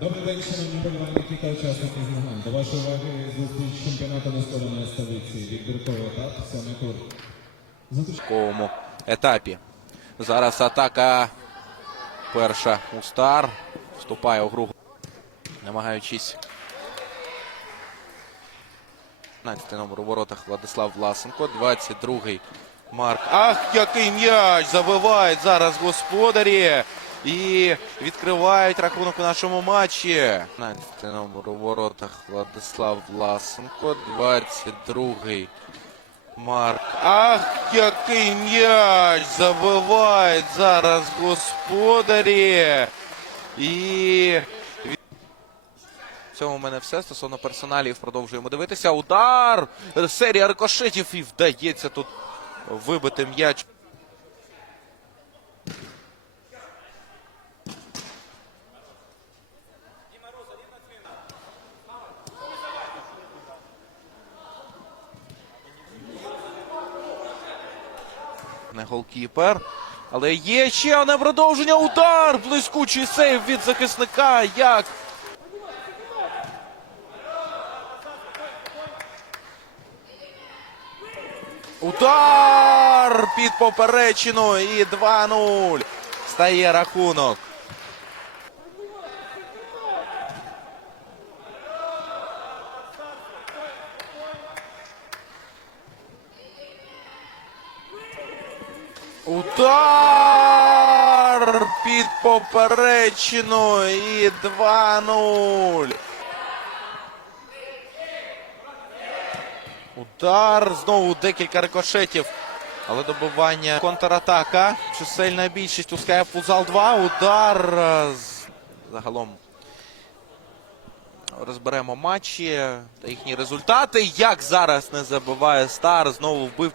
Добрий день, шановні болівальники та учасники змагань. До вашої уваги зустріч чемпіонату нескореної столиці. Відбірковий етап, сьомий тур. Зустріч такому етапі. Зараз атака перша у стар. Вступає у гру, намагаючись. 15 номер у воротах Владислав Власенко, 22-й Марк. Ах, який м'яч! Забивають зараз господарі. І відкривають рахунок у нашому матчі. 15 номер у воротах Владислав Власенко, 22-й Марк. Ах, який м'яч! Забивають зараз господарі. І в цьому в мене все стосовно персоналів. Продовжуємо дивитися. Удар! Серія рикошетів і вдається тут вибити м'яч. Не голкіпер. Але є ще одне продовження. Удар! Блискучий сейв від захисника. Як? Удар під поперечину і 2-0. Стає рахунок. Удар під поперечину і 2-0. Удар. Знову декілька рикошетів. Але добивання контратака. Чисельна більшість в футзал 2. Удар. е, Загалом розберемо матчі та їхні результати. Як зараз не забиває Стар. Знову вбив.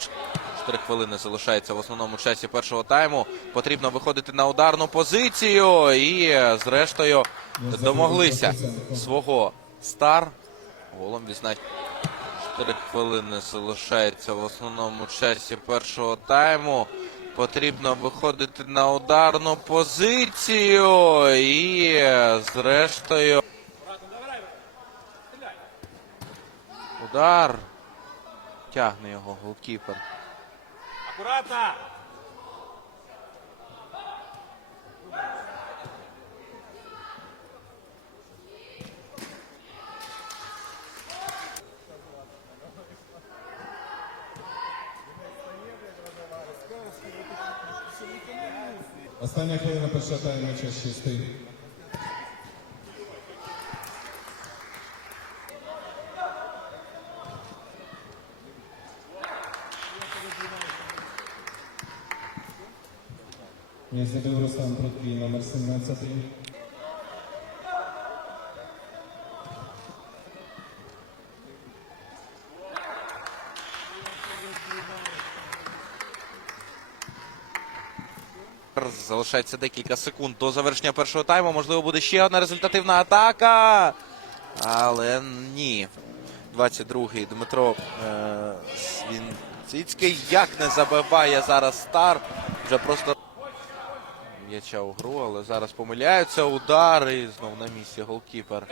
4 хвилини залишається в основному часі першого тайму. Потрібно виходити на ударну позицію. І зрештою домоглися свого Стар. Голом відзначити. 4 хвилини залишається в основному часі першого тайму. Потрібно виходити на ударну позицію. І зрештою. Удар. Тягне його голкіпер. Аккуратно! Остання хвилина першого тайму час 6. Незнідов Руслан Протвій, номер 17. Залишається декілька секунд до завершення першого тайму. Можливо, буде ще одна результативна атака. Але ні. 22-й Дмитро е Свінцицький як не забиває зараз старт. Вже просто м'яча у гру, але зараз помиляються. Удар і знов на місці голкіпер.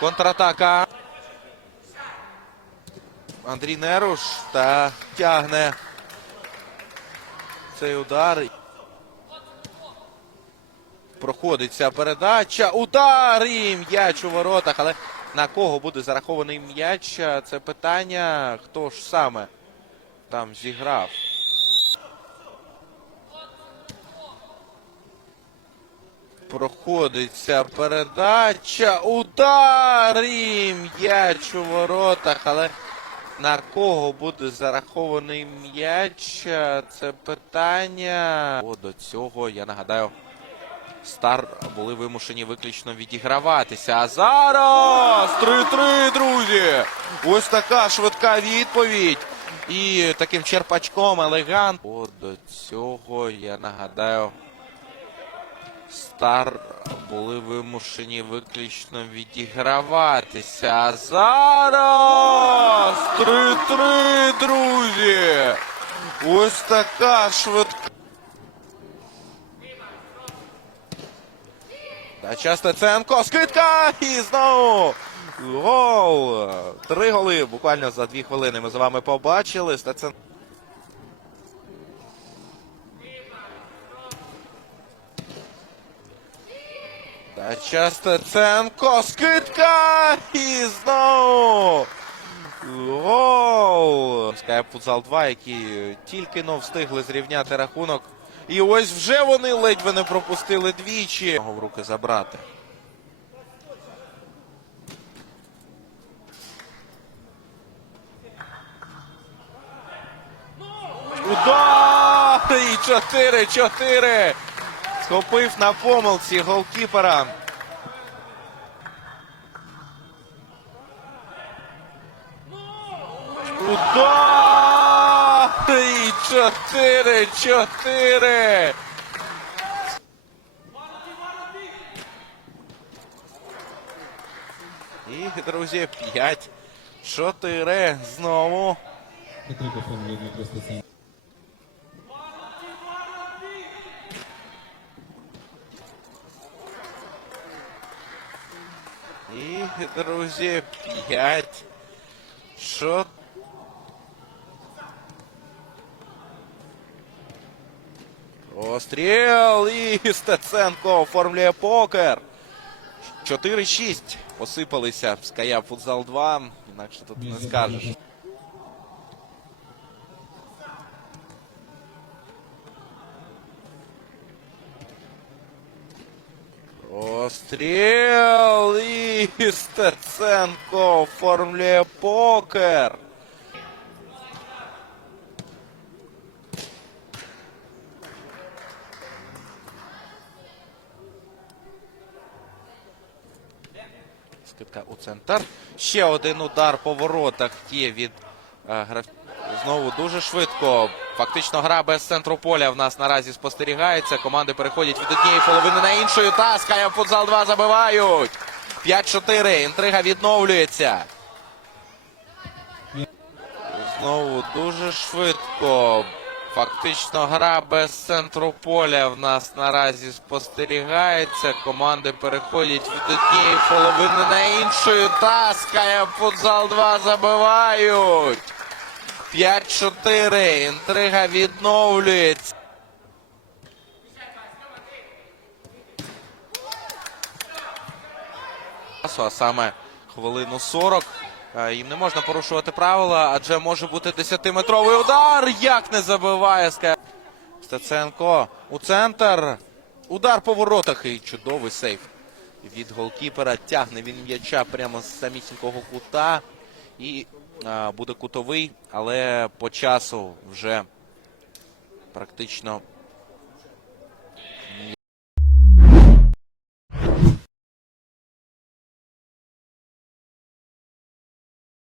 Контратака. Андрій Неруш та тягне цей удар. Проходить ця передача. Удар і м'яч у воротах. Але на кого буде зарахований м'яч? Це питання. Хто ж саме там зіграв? Проходить ця передача. Удар м'яч у воротах. Але на кого буде зарахований м'яч? Це питання. О, до цього я нагадаю. Стар були вимушені виключно відіграватися. А зараз 3-3, друзі. Ось така швидка відповідь. І таким черпачком елегант. О, до цього я нагадаю. Стар були вимушені виключно відіграватися. А зараз 3-3, друзі. Ось така швидка. Дача Стеценко, скидка і знову гол. Три голи буквально за дві хвилини ми з вами побачили. Стеценко. Дача Стеценко, скидка і знову гол. Скайп футзал 2, які тільки но встигли зрівняти рахунок. І ось вже вони ледь не пропустили двічі. В руки забрати. Удар! І 4-4. Схопив на помилці голкіпера. Удар! І 4-4. І, друзі, 5-4 знову. І, друзі, 5. Що? Остріл і Стеценко оформлює покер. 4-6 посипалися в Кая Футзал 2. Інакше тут не скажеш. Постріл і Стеценко оформлює покер. Скидка у центр. Ще один удар по воротах є від е. Знову дуже швидко. Фактично гра без центру поля в нас наразі спостерігається. Команди переходять від однієї половини на іншу. Таскає футзал 2 забивають. 5-4. Інтрига відновлюється. Знову дуже швидко. Фактично гра без центру поля в нас наразі спостерігається. Команди переходять від однієї половини на іншу. Таскає футзал 2 забивають. 5-4. Інтрига відновлюється. А саме хвилину 40. Е, Їм не можна порушувати правила, адже може бути 10-метровий удар. Як не забиває Ска... Стеценко у центр. Удар по воротах і чудовий сейф від голкіпера. Тягне він м'яча прямо з самісінького кута. І буде кутовий, але по часу вже практично